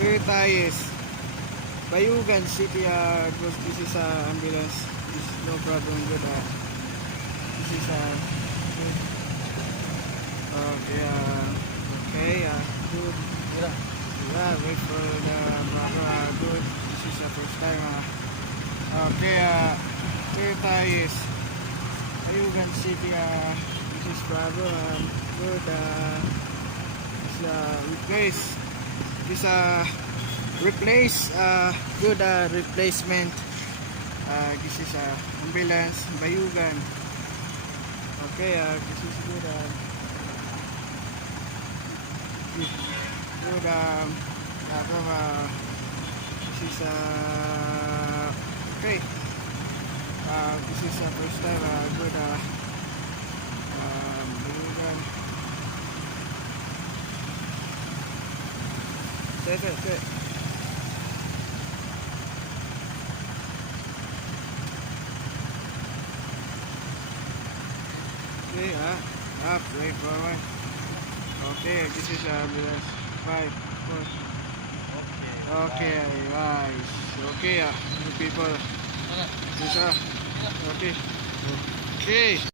Toyota is Bayugan City. This is ambulance. This is no problem with this is good. Okay, good. Yeah, wait for the brother. Good. This is the first time. Okay, Toyota is Bayugan City. This is brother. Good. Replace. This replace. Good replacement. This is ambulance Bayugan. Okay, this is good. Good. This is okay. This is first time. Good. Bayugan. Sit. Okay, up, wait forward. Okay, this is ambulance 5, 4. Okay, guys. Okay, the people. This okay. Okay.